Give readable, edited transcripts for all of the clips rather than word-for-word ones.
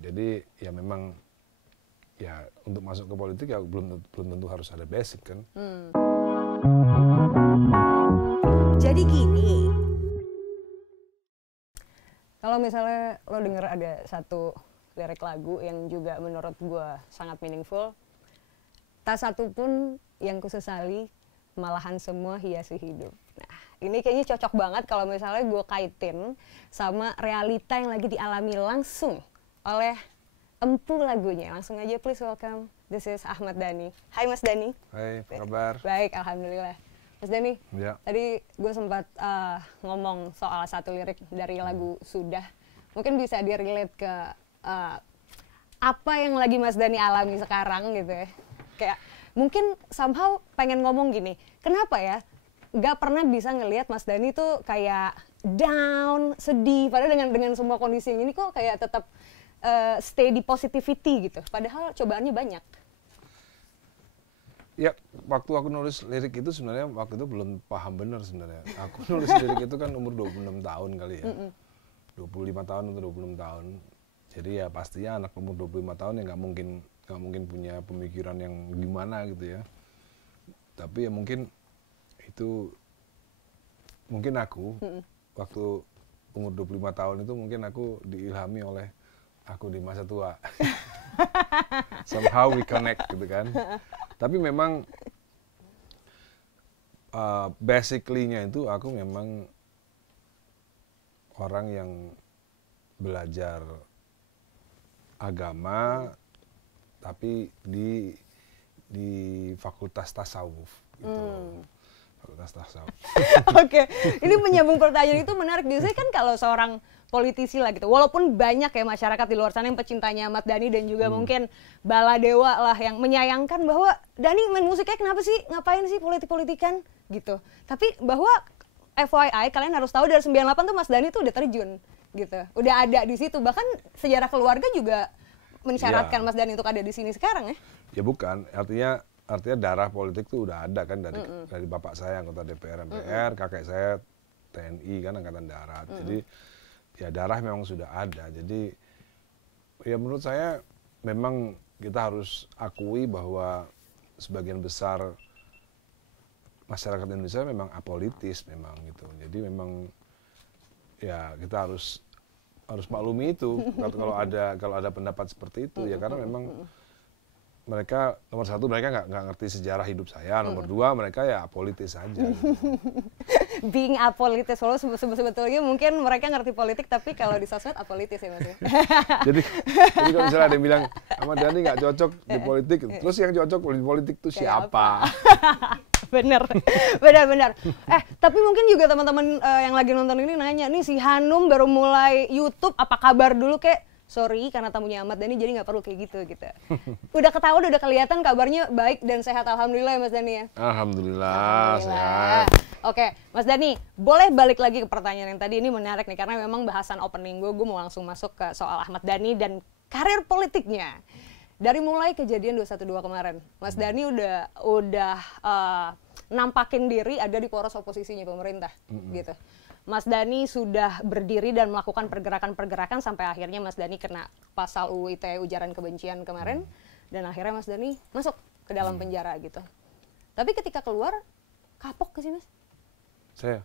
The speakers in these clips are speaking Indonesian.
Jadi ya memang ya untuk masuk ke politik ya belum tentu harus ada basic kan. Jadi gini, kalau misalnya lo denger ada satu lirik lagu yang juga menurut gue sangat meaningful, tak satu pun yang kusesali, malahan semua hiasi hidup. Nah, ini kayaknya cocok banget kalau misalnya gue kaitin sama realita yang lagi dialami langsung oleh empu lagunya. Langsung aja please welcome, this is Ahmad Dhani. Hai Mas Dhani. Hai, apa kabar? Baik, alhamdulillah. Mas Dhani, Ya. tadi gue sempat ngomong soal satu lirik dari lagu Sudah. Mungkin bisa di-relate ke apa yang lagi Mas Dhani alami sekarang gitu ya. Kayak mungkin somehow pengen ngomong gini, kenapa ya gak pernah bisa ngelihat Mas Dhani tuh kayak down, sedih. Padahal dengan semua kondisi yang ini kok kayak tetap stay di positivity gitu. Padahal cobaannya banyak. Ya, waktu aku nulis lirik itu sebenarnya waktu itu belum paham benar sebenarnya. Aku nulis lirik itu kan umur 26 tahun kali ya. 25 tahun atau 26 tahun. Jadi ya pastinya anak umur 25 tahun ya nggak mungkin punya pemikiran yang gimana gitu ya. Tapi ya mungkin aku waktu umur 25 tahun itu mungkin aku diilhami oleh aku di masa tua. Somehow we connect gitu kan. Tapi memang basically-nya itu aku memang orang yang belajar agama tapi di fakultas tasawuf gitu. Fakultas tasawuf. Oke, ini menyambung pertanyaan itu menarik. Biasanya kan kalau seorang politisi lah gitu, walaupun banyak ya masyarakat di luar sana yang pecintanya Ahmad Dhani dan juga mungkin baladewa lah yang menyayangkan bahwa Dhani main musiknya kenapa sih, ngapain sih politik-politikan gitu. Tapi bahwa FYI kalian harus tahu dari 98 tuh Mas Dhani tuh udah terjun gitu, udah ada di situ. Bahkan sejarah keluarga juga mensyaratkan Mas Dhani untuk ada di sini sekarang ya. Ya bukan, artinya darah politik tuh udah ada kan dari bapak saya anggota DPR MPR, kakek saya TNI kan angkatan darat. Jadi ya darah memang sudah ada. Jadi ya menurut saya memang kita harus akui bahwa sebagian besar masyarakat Indonesia memang apolitis memang gitu. Jadi memang ya kita harus maklumi itu kalau ada pendapat seperti itu ya karena memang mereka nomor satu mereka nggak ngerti sejarah hidup saya, nomor dua mereka ya apolitis saja. Gitu. Being apolitis, walaupun sebetulnya mungkin mereka ngerti politik tapi kalau di sosmed apolitis ya Mas. jadi kalau misalnya ada yang bilang Ahmad Dhani nggak cocok di politik, terus yang cocok di politik itu siapa? Bener. Tapi mungkin juga teman-teman yang lagi nonton ini nanya, nih si Hanum baru mulai YouTube, apa kabar dulu kek? Sorry, karena tamunya Ahmad Dhani jadi nggak perlu kayak gitu. Udah ketahuan, udah kelihatan kabarnya baik dan sehat, alhamdulillah ya Mas Dhani ya. Alhamdulillah. Sehat. Oke, Mas Dhani, boleh balik lagi ke pertanyaan yang tadi, ini menarik nih karena memang bahasan opening gue mau langsung masuk ke soal Ahmad Dhani dan karir politiknya. Dari mulai kejadian 212 kemarin, Mas Dhani udah nampakin diri ada di poros oposisinya pemerintah, gitu. Mas Dhani sudah berdiri dan melakukan pergerakan-pergerakan sampai akhirnya Mas Dhani kena pasal UU ITE ujaran kebencian kemarin dan akhirnya Mas Dhani masuk ke dalam penjara gitu. Tapi ketika keluar kapok ke sih Mas? Saya?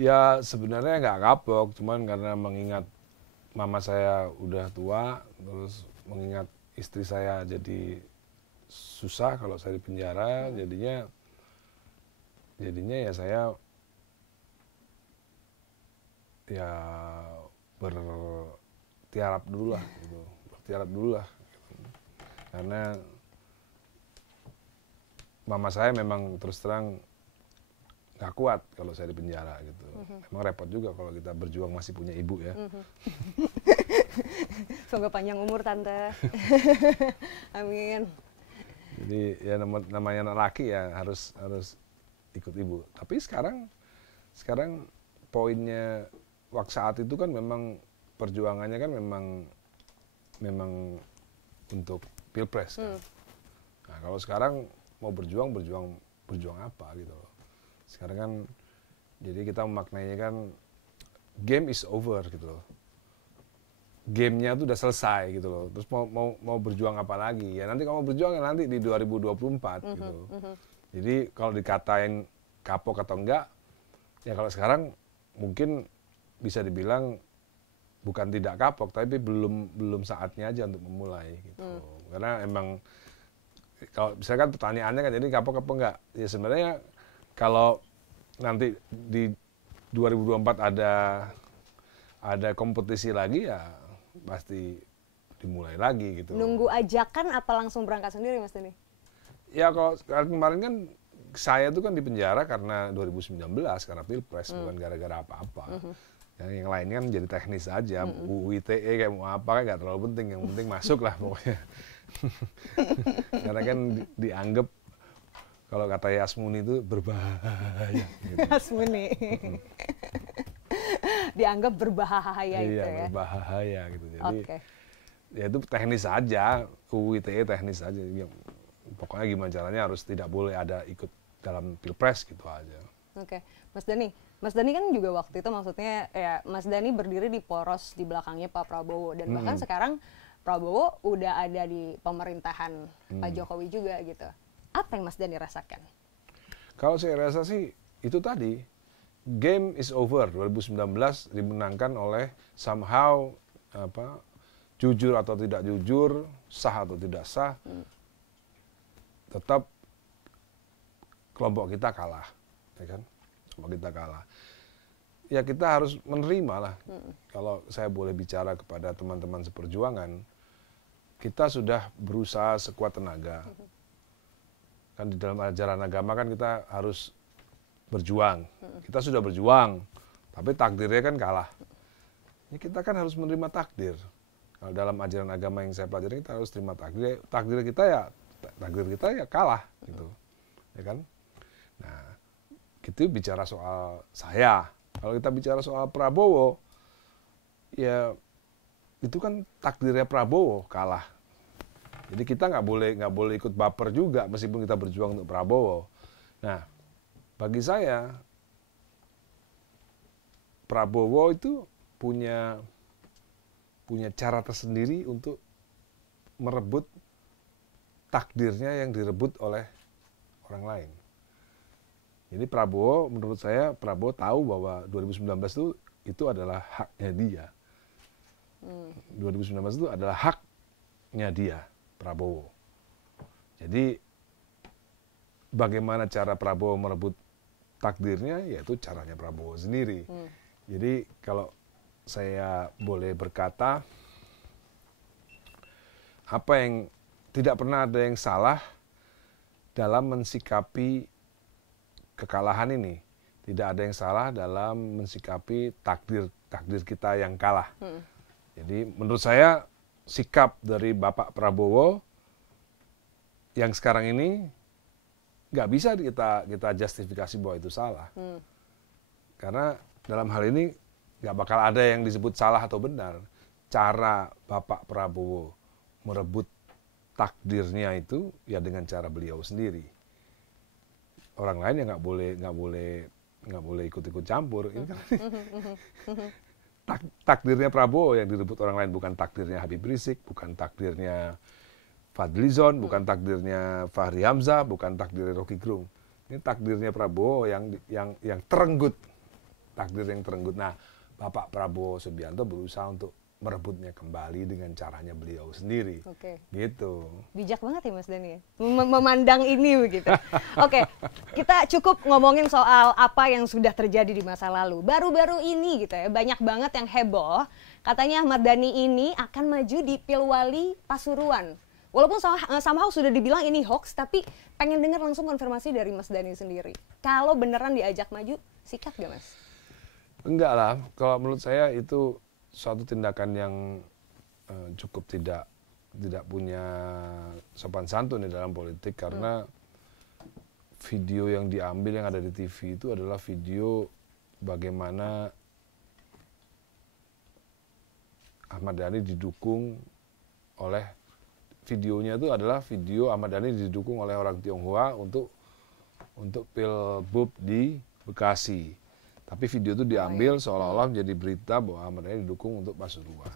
Ya sebenarnya nggak kapok, cuman karena mengingat mama saya udah tua, terus mengingat istri saya jadi susah kalau saya di penjara, jadinya ya saya ya bertiarap dulu lah gitu. Karena mama saya memang terus terang nggak kuat kalau saya di penjara gitu. Emang repot juga kalau kita berjuang masih punya ibu ya. Semoga panjang umur tante. Amin. Jadi ya namanya anak laki ya harus ikut ibu. Tapi sekarang poinnya waktu saat itu kan memang perjuangannya kan memang untuk pilpres kan. Nah kalau sekarang mau berjuang apa gitu loh. Sekarang kan jadi kita memaknainya kan game is over gitu loh. gamenya tuh udah selesai gitu loh. Terus mau berjuang apa lagi? Ya nanti kalau mau berjuang ya nanti di 2024 gitu. Jadi kalau dikatain kapok atau enggak, ya kalau sekarang mungkin bisa dibilang bukan tidak kapok, tapi belum saatnya aja untuk memulai gitu. Karena emang kalau misalkan pertanyaannya kan jadi kapok apa enggak? Ya sebenarnya kalau nanti di 2024 ada kompetisi lagi ya pasti dimulai lagi gitu. Nunggu ajakan apa langsung berangkat sendiri Mas Dani? Ya kalau kemarin kan saya tuh kan di penjara karena 2019 karena Pilpres bukan gara-gara apa-apa. Yang lainnya kan jadi teknis aja, UU ITE kayak mau apa kan nggak terlalu penting, yang penting masuk lah pokoknya. Karena kan dianggap kalau kata Yasmuni itu berbahaya. Gitu. Yasmuni. Dianggap berbahaya itu ya? Iya, berbahaya gitu. Jadi ya itu teknis aja, UU ITE teknis aja. Pokoknya gimana caranya harus tidak boleh ada ikut dalam Pilpres gitu aja. Oke, Mas Dani kan juga waktu itu maksudnya ya Mas Dani berdiri di poros di belakangnya Pak Prabowo dan bahkan sekarang Prabowo udah ada di pemerintahan Pak Jokowi juga gitu. Apa yang Mas Dani rasakan? Kalau saya rasa sih itu tadi game is over 2019 dimenangkan oleh somehow jujur atau tidak jujur, sah atau tidak sah, tetap kelompok kita kalah, ya kan? Kelompok kita kalah. Ya kita harus menerima lah. Kalau saya boleh bicara kepada teman-teman seperjuangan, kita sudah berusaha sekuat tenaga. Kan di dalam ajaran agama kan kita harus berjuang. Kita sudah berjuang, tapi takdirnya kan kalah. Ya kita kan harus menerima takdir. Kalau dalam ajaran agama yang saya pelajari kita harus terima takdir. Takdir kita ya kalah gitu. Ya kan? Nah, itu bicara soal saya. Kalau kita bicara soal Prabowo, ya itu kan takdirnya Prabowo kalah. Jadi kita nggak boleh ikut baper juga meskipun kita berjuang untuk Prabowo. Nah, bagi saya Prabowo itu punya cara tersendiri untuk merebut takdirnya yang direbut oleh orang lain. Jadi Prabowo, menurut saya, Prabowo tahu bahwa 2019 itu adalah haknya dia. 2019 itu adalah haknya dia, Prabowo. Jadi bagaimana cara Prabowo merebut takdirnya, yaitu caranya Prabowo sendiri. Jadi kalau saya boleh berkata, apa yang tidak pernah ada yang salah dalam mensikapi kekalahan ini. Tidak ada yang salah dalam mensikapi takdir kita yang kalah. Jadi menurut saya sikap dari Bapak Prabowo yang sekarang ini nggak bisa kita justifikasi bahwa itu salah. Karena dalam hal ini nggak bakal ada yang disebut salah atau benar. Cara Bapak Prabowo merebut takdirnya itu ya dengan cara beliau sendiri. Orang lain ya nggak boleh ikut-ikut campur. Ini kan takdirnya Prabowo yang direbut orang lain, bukan takdirnya Habib Rizik, bukan takdirnya Fadlizon, bukan takdirnya Fahri Hamzah, bukan takdirnya Rocky Gerung. Ini takdirnya Prabowo yang terenggut, takdir yang terenggut. Nah, Bapak Prabowo Subianto berusaha untuk merebutnya kembali dengan caranya beliau sendiri. Gitu. Bijak banget ya Mas Dani, memandang ini begitu. Oke, kita cukup ngomongin soal apa yang sudah terjadi di masa lalu. Baru-baru ini gitu ya, banyak banget yang heboh. Katanya Ahmad Dhani ini akan maju di Pilwali Pasuruan. Walaupun somehow sudah dibilang ini hoax, tapi pengen dengar langsung konfirmasi dari Mas Dhani sendiri. Kalau beneran diajak maju, sikat gak Mas? Enggak lah, kalau menurut saya itu suatu tindakan yang cukup tidak punya sopan santun di dalam politik, karena video yang diambil yang ada di TV itu adalah video bagaimana Ahmad Dhani didukung oleh, videonya itu adalah video Ahmad Dhani didukung oleh orang Tionghoa untuk Pilbub di Bekasi. Tapi video itu diambil seolah-olah menjadi berita bahwa Ahmad Dhani didukung untuk Pasuruan.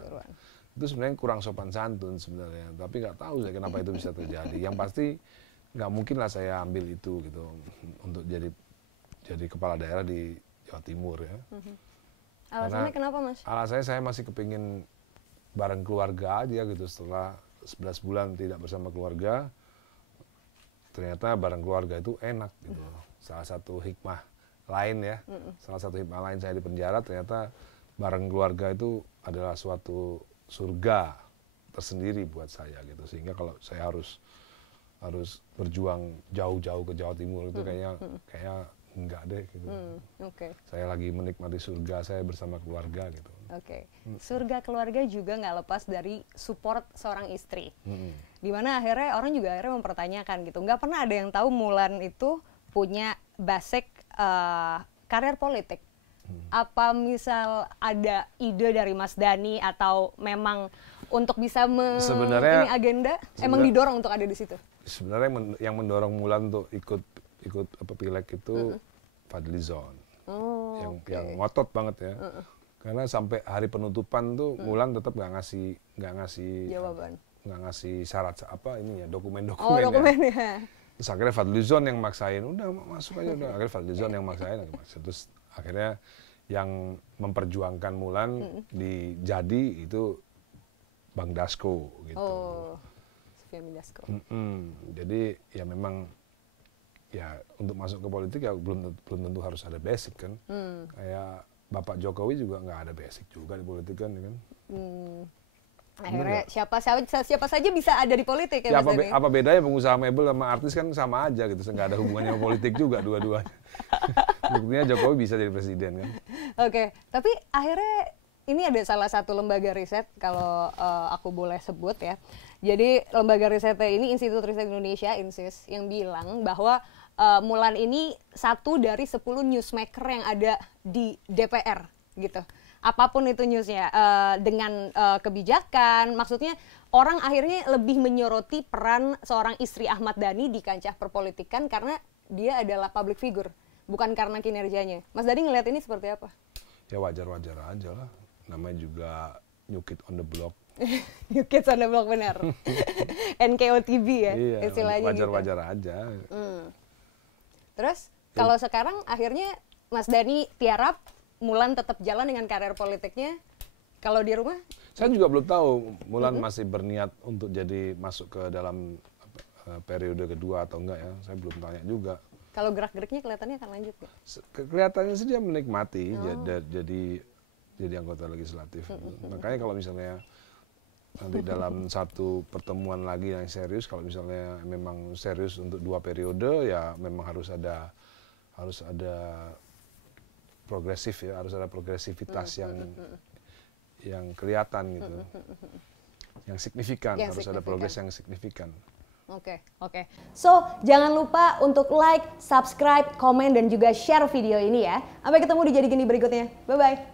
itu sebenarnya kurang sopan santun sebenarnya. Tapi nggak tahu saya kenapa itu bisa terjadi. Yang pasti nggak mungkin lah saya ambil itu gitu untuk jadi kepala daerah di Jawa Timur ya. Alasannya kenapa, Mas? Alasannya saya masih kepingin bareng keluarga aja gitu. Setelah 11 bulan tidak bersama keluarga, ternyata bareng keluarga itu enak gitu. Salah satu hikmah lain ya, salah satu hikmah lain saya di penjara, ternyata bareng keluarga itu adalah suatu surga tersendiri buat saya gitu. Sehingga kalau saya harus berjuang jauh-jauh ke Jawa Timur itu kayaknya enggak deh gitu. Saya lagi menikmati surga saya bersama keluarga gitu. Surga keluarga juga nggak lepas dari support seorang istri. Dimana akhirnya orang juga akhirnya mempertanyakan gitu. Nggak pernah ada yang tahu Mulan itu punya basic karir politik. Apa misal ada ide dari Mas Dhani atau memang untuk bisa ini agenda emang didorong untuk ada di situ? Sebenarnya yang mendorong Mulan untuk ikut pileg itu Fadlizon. Yang ngotot banget ya. Karena sampai hari penutupan tuh Mulan tetap nggak ngasih jawaban, nggak ngasih syarat dokumen-dokumen. Dokumen ya. Terus akhirnya Fadlizon yang maksain, udah masuk aja udah. Akhirnya Fadlizon yang maksain, terus akhirnya yang memperjuangkan Mulan jadi itu Bang Dasko gitu. Sufiani Dasko. Jadi ya memang ya untuk masuk ke politik ya belum tentu harus ada basic kan. Kayak Bapak Jokowi juga nggak ada basic juga di politik kan. Akhirnya siapa saja bisa ada di politik ya, Mas Dhani? Apa bedanya pengusaha mebel sama artis kan sama aja gitu, nggak ada hubungannya sama politik juga dua-duanya. Buktinya Jokowi bisa jadi presiden kan. Tapi akhirnya ini ada salah satu lembaga riset kalau aku boleh sebut ya. Jadi lembaga risetnya ini Institut Riset Indonesia (INSIS) yang bilang bahwa Mulan ini 1 dari 10 newsmaker yang ada di DPR gitu. Apapun itu newsnya, dengan kebijakan, maksudnya orang akhirnya lebih menyoroti peran seorang istri Ahmad Dhani di kancah perpolitikan karena dia adalah public figure, bukan karena kinerjanya. Mas Dhani ngelihat ini seperti apa? Ya wajar-wajar aja lah, namanya juga New Kid on the Block. New Kids on the Block, benar. NKOTB ya, iya, istilahnya wajar-wajar aja. Terus kalau sekarang akhirnya Mas Dhani tiarap, Mulan tetap jalan dengan karir politiknya. Kalau di rumah? Saya juga belum tahu Mulan masih berniat untuk masuk ke dalam periode kedua atau enggak ya. Saya belum tanya juga. Kalau gerak-geriknya kelihatannya akan lanjut ya? Kelihatannya sih dia menikmati jadi anggota legislatif. Makanya kalau misalnya nanti dalam satu pertemuan lagi yang serius, kalau misalnya memang serius untuk 2 periode, ya memang harus ada progresif ya, harus ada progresivitas yang kelihatan gitu, yang signifikan, harus ada progres yang signifikan. Oke. So, jangan lupa untuk like, subscribe, komen, dan juga share video ini ya. Sampai ketemu di Jadi Gini berikutnya. Bye-bye.